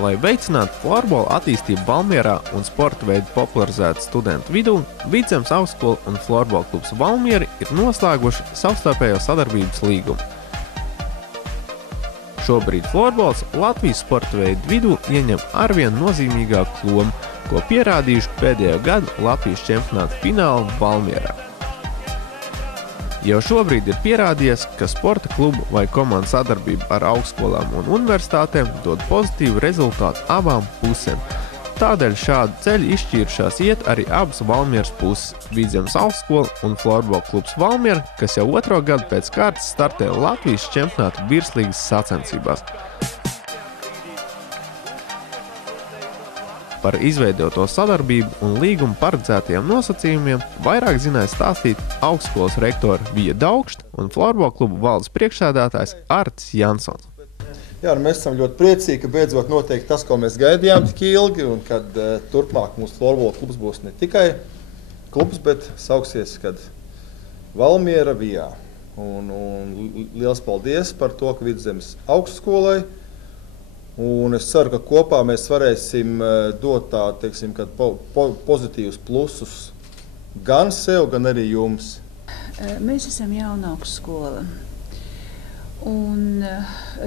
lai veicinātu florbola attīstību Valmierā un sporta veidu popularizētu studentu vidū, Vidzemes augstskola un florbola klubs Valmieri ir noslēguši savstarpējo sadarbības līgumu. Šobrīd florbols Latvijas sporta veidu vidū ieņem arvien nozīmīgāku lomu, ko pierādījuši pēdējo gadu Latvijas čempionāta fināli Valmierā. Jau šobrīd ir pierādījies, ka sporta klubu vai komandu sadarbība ar augstskolām un universitātēm dod pozitīvu rezultātu abām pusēm. Tādēļ šādu ceļu izšķīrušās iet arī abas Valmieras puses – Vidzemes augstskola un florbola klubs Valmiera, kas jau otro gadu pēc kārtas startē Latvijas čempionāta virslīgas sacensībās. Par izveidoto sadarbību un līgumu paredzētajiem nosacījumiem vairāk zināja stāstīt augstskolas rektora Vija Daugšta un florbola klubu valdes priekšsēdētājs Artis Jansons. Jā, mēs esam ļoti priecīgi, ka beidzot notiek tas, ko mēs gaidījām tik ilgi, un kad turpmāk mūsu florbola klubs būs ne tikai klubs, bet sauksies, kad Valmiera Vijā. Un liels paldies par to, ka Vidzemes augstskolai. Un es ceru, ka kopā mēs varēsim dot tādu, teiksim, pozitīvus plusus gan sev, gan arī jums. Mēs esam jauna augstskola. Un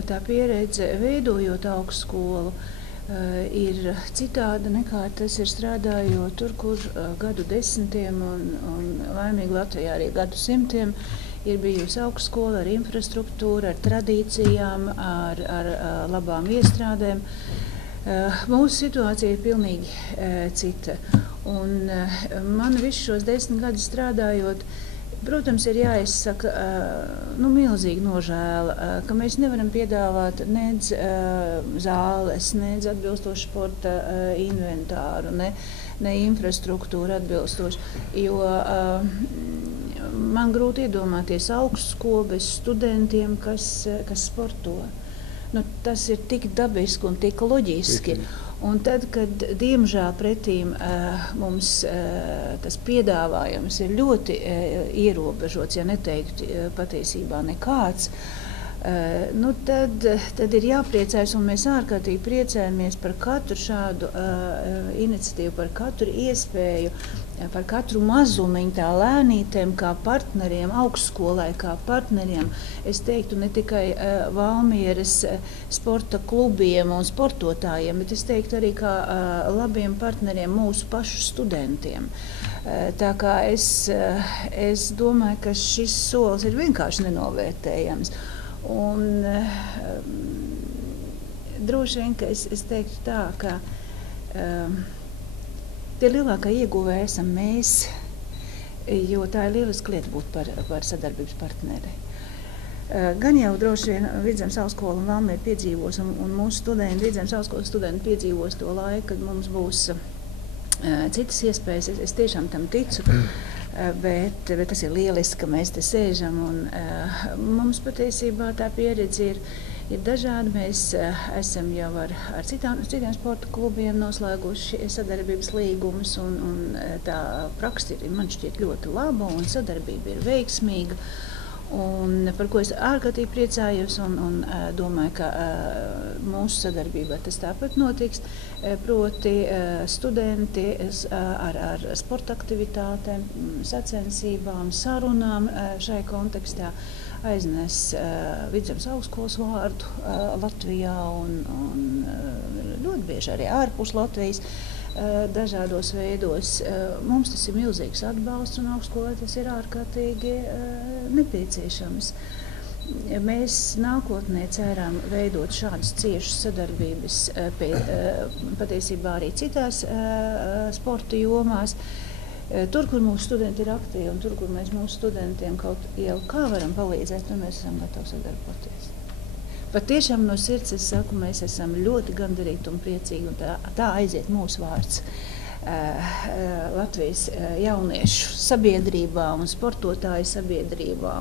tā pieredze veidojot augstskolu ir citāda nekā tas ir strādājot tur, kur gadu desmitiem un laimīgi Latvijā arī gadu simtiem ir bijusi augstskola ar infrastruktūru, ar tradīcijām, ar labām iestrādēm. Mūsu situācija ir pilnīgi cita. Un man visus šos 10 gadus strādājot, protams, ir jāizsaka milzīgi nožēla, ka mēs nevaram piedāvāt nedz zāles, nedz atbilstošu sporta inventāru, ne infrastruktūru atbilstošu, jo man grūti iedomāties augstskolu bez studentiem, kas sporto. Tas ir tik dabiski un tik loģiski. Un tad, kad diemžēl pretīm mums tas piedāvājums ir ļoti ierobežots, ja neteikt patiesībā nekāds, tad ir jāpriecājas, un mēs ārkārtīgi priecājamies par katru šādu iniciatīvu, par katru iespēju, par katru mazumiņu tā lēnītēm, kā partneriem, augstskolai kā partneriem. Es teiktu ne tikai Valmieras sporta klubiem un sportotājiem, bet es teiktu arī kā labiem partneriem mūsu pašu studentiem. Tā kā es domāju, ka šis solis ir vienkārši nenovērtējams. Un droši vien, ka es teiktu tā, ka tie lielākā ieguvēja esam mēs, jo tā ir lieliska lieta būt par sadarbības partneri. Gan jau droši vien Vidzemes augstskola un Valmiera piedzīvos, un mūsu studenti, Vidzemes augstskolas studenti piedzīvos to laiku, kad mums būs citas iespējas. Es tiešām tam ticu. Bet tas ir lieliski, ka mēs te sēžam, un mums patiesībā tā pieredze ir dažāda. Mēs esam jau ar citiem sporta klubiem noslēguši sadarbības līgumus, un tā praksa ir, man šķiet, ļoti laba, un sadarbība ir veiksmīga. Un par ko es ārkārtīgi priecājos un domāju, ka mūsu sadarbībā tas tāpat notiks, proti studenti ar sporta aktivitātēm, sacensībām, sarunām šai kontekstā aiznes Vidzemes augstskolas vārdu Latvijā un ļoti bieži arī ārpus Latvijas. Dažādos veidos. Mums tas ir milzīgs atbalsts, un augstskolai tas ir ārkārtīgi nepieciešams. Mēs nākotnē ceram veidot šādas ciešas sadarbības patiesībā arī citās sporta jomās. Tur, kur mūsu studenti ir aktīvi, un tur, kur mēs mūsu studentiem kaut jau kā varam palīdzēt, tad mēs esam gatavi sadarboties. Pat tiešām no sirds es saku, mēs esam ļoti gandarīti un priecīgi, un tā aiziet mūsu vārds Latvijas jauniešu sabiedrībā un sportotāju sabiedrībā.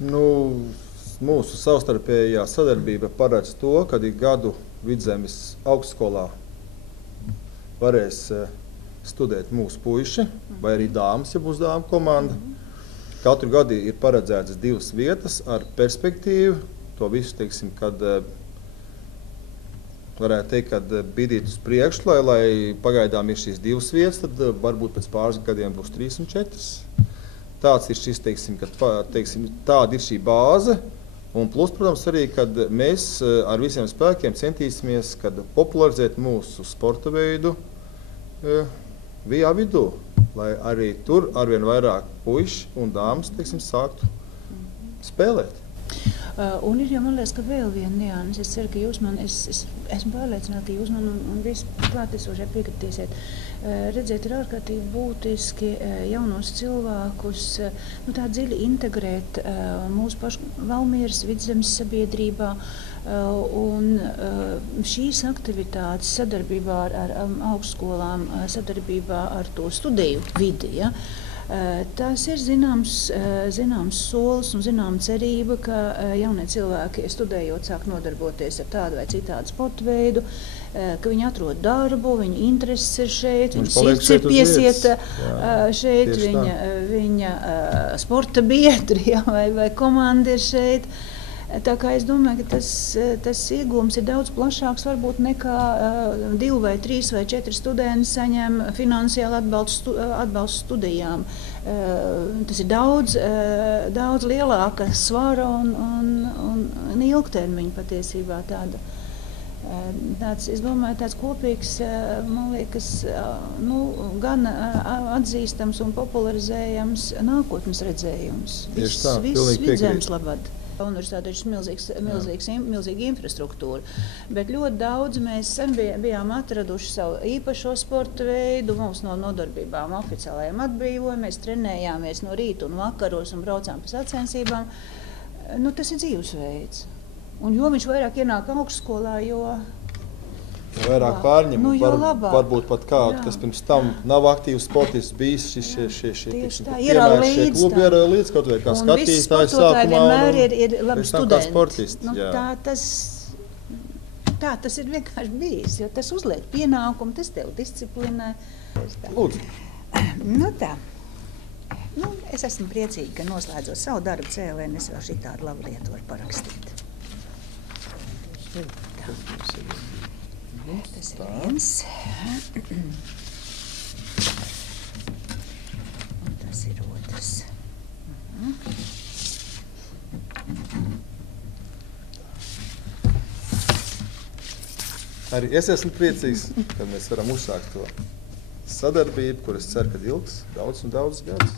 Mūsu savstarpējā sadarbība paredz to, ka gadu Vidzemes augstskolā varēs studēt mūsu puiši, vai arī dāmas, ja būs dāmu komanda. Katru gadu ir paredzētas 2 vietas ar perspektīvu. To visu, teiksim, kad varētu teikt, kad bīdīt uz priekšu, lai pagaidām ir šīs 2 vietas, tad varbūt pēc pāris gadiem būs 3 un 4. Tāds ir šis, tāda ir šī bāze. Un plus, protams, arī, kad mēs ar visiem spēkiem centīsimies, popularizēt mūsu sporta veidu vijā vidū, lai arī tur arvien vairāk puiši un dāmas, sāktu spēlēt. Un ir jau, man liekas, ka vēl viena nianse. Es ceru, ka jūs man, es esmu pārliecināta, ka jūs man un visi klātesošie piekritīsiet. Redzēt, ir ārkārtīgi būtiski jaunos cilvēkus tā dziļi integrēt mūsu pašu Valmieras Vidzemes sabiedrībā. Un šīs aktivitātes sadarbībā ar augstskolām, sadarbībā ar to studiju vidi, ja, tas ir zināms solis un zināma cerība, ka jaunie cilvēki, studējot, sāk nodarboties ar tādu vai citādu sporta veidu, ka viņi atrod darbu, viņa intereses ir šeit, viņa sirds ir piesieta šeit, viņa sporta biedri vai komanda ir šeit. Tā kā es domāju, ka tas iegūms ir daudz plašāks varbūt nekā 2 vai 3 vai 4 studenti saņem finansiālu atbalstu studijām. Tas ir daudz lielāka svara un ilgtermiņa patiesībā tāda. Es domāju, tāds kopīgs, man liekas, gan atzīstams un popularizējams nākotnes redzējums. Viss Vidzemes labad. Universitāte ir milzīga infrastruktūra, bet ļoti daudz mēs sen bijām atraduši savu īpašo sporta veidu, mums no nodarbībām oficiālajiem atbrīvoja, mēs trenējāmies no rīta un vakaros un braucām pa sacensībām. Tas ir dzīvesveids. Un jo viņš vairāk ienāk augstskolā, jo vairāk pārņem, varbūt pat kādu, kas pirms tam nav aktīvs sportists bijis, šie klubi ir līdz kaut vai kā skatītājs sākumā vienmēr ir labi studenti. Sportisti. Tas ir vienkārši bijis, jo tas uzliek pienākumu, tas tev disciplinē. Lūdzu. Es esmu priecīga, ka noslēdzot savu darbu CLN, es vēl šitādu labu lietu varu parakstīt. Tas ir viens. Un tas ir otrs. Arī es esmu priecīgs, ka mēs varam uzsākt to sadarbību, kur es ceru, ka ilgs daudz un daudz gadus.